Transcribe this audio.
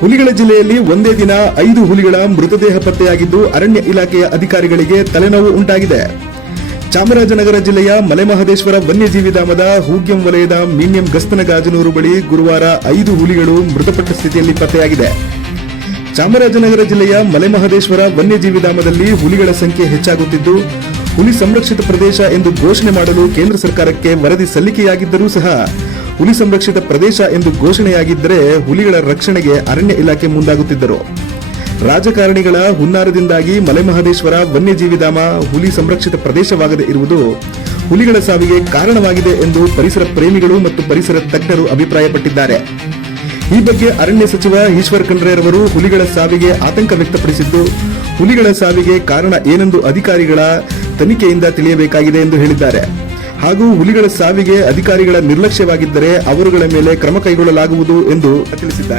ಹುಲಿಗಳ ಜಿಲ್ಲೆಯಲ್ಲಿ ಒಂದೇ ದಿನ ಐದು ಹುಲಿಗಳ ಮೃತದೇಹ ಪತ್ತೆಯಾಗಿದ್ದು ಅರಣ್ಯ ಇಲಾಖೆಯ ಅಧಿಕಾರಿಗಳಿಗೆ ತಲೆನೋವು ಉಂಟಾಗಿದೆ. ಚಾಮರಾಜನಗರ ಜಿಲ್ಲೆಯ ಮಲೆಮಹದೇಶ್ವರ ವನ್ಯಜೀವಿಧಾಮದ ಹೂಗ್ಯಂ ವಲಯದ ಮೀನ್ಯಂ ಗಸ್ತನಗಾಜನೂರು ಬಳಿ ಗುರುವಾರ ಐದು ಹುಲಿಗಳು ಮೃತಪಟ್ಟ ಸ್ಥಿತಿಯಲ್ಲಿ ಪತ್ತೆಯಾಗಿದೆ. ಚಾಮರಾಜನಗರ ಜಿಲ್ಲೆಯ ಮಲೆಮಹದೇಶ್ವರ ವನ್ಯಜೀವಿಧಾಮದಲ್ಲಿ ಹುಲಿಗಳ ಸಂಖ್ಯೆ ಹೆಚ್ಚಾಗುತ್ತಿದ್ದು, ಹುಲಿ ಸಂರಕ್ಷಿತ ಪ್ರದೇಶ ಎಂದು ಘೋಷಣೆ ಮಾಡಲು ಕೇಂದ್ರ ಸರ್ಕಾರಕ್ಕೆ ವರದಿ ಸಲ್ಲಿಕೆಯಾಗಿದ್ದರೂ ಸಹ ಹುಲಿ ಸಂರಕ್ಷಿತ ಪ್ರದೇಶ ಎಂದು ಘೋಷಣೆಯಾಗಿದ್ದರೆ ಹುಲಿಗಳ ರಕ್ಷಣೆಗೆ ಅರಣ್ಯ ಇಲಾಖೆ ಮುಂದಾಗುತ್ತಿದ್ದರು. ರಾಜಕಾರಣಿಗಳ ಹುನ್ನಾರದಿಂದಾಗಿ ಮಲೆಮಹದೇಶ್ವರ ವನ್ಯಜೀವಿಧಾಮ ಹುಲಿ ಸಂರಕ್ಷಿತ ಪ್ರದೇಶವಾಗದೇ ಇರುವುದು ಹುಲಿಗಳ ಸಾವಿಗೆ ಕಾರಣವಾಗಿದೆ ಎಂದು ಪರಿಸರ ಪ್ರೇಮಿಗಳು ಮತ್ತು ಪರಿಸರ ತಜ್ಞರು ಅಭಿಪ್ರಾಯಪಟ್ಟಿದ್ದಾರೆ. ಈ ಬಗ್ಗೆ ಅರಣ್ಯ ಸಚಿವ ಈಶ್ವರ್ ಖಂಡ್ರೆರವರು ಹುಲಿಗಳ ಸಾವಿಗೆ ಆತಂಕ ವ್ಯಕ್ತಪಡಿಸಿದ್ದು, ಹುಲಿಗಳ ಸಾವಿಗೆ ಕಾರಣ ಏನೆಂದು ಅಧಿಕಾರಿಗಳ ತನಿಖೆಯಿಂದ ತಿಳಿಯಬೇಕಾಗಿದೆ ಎಂದು ಹೇಳಿದ್ದಾರೆ. ಹಾಗೂ ಹುಲಿಗಳ ಸಾವಿಗೆ ಅಧಿಕಾರಿಗಳ ನಿರ್ಲಕ್ಷ್ಯವಾಗಿದ್ದರೆ ಅವರುಗಳ ಮೇಲೆ ಕ್ರಮ ಕೈಗೊಳ್ಳಲಾಗುವುದು ಎಂದು ತಿಳಿಸಿದ್ದಾರೆ.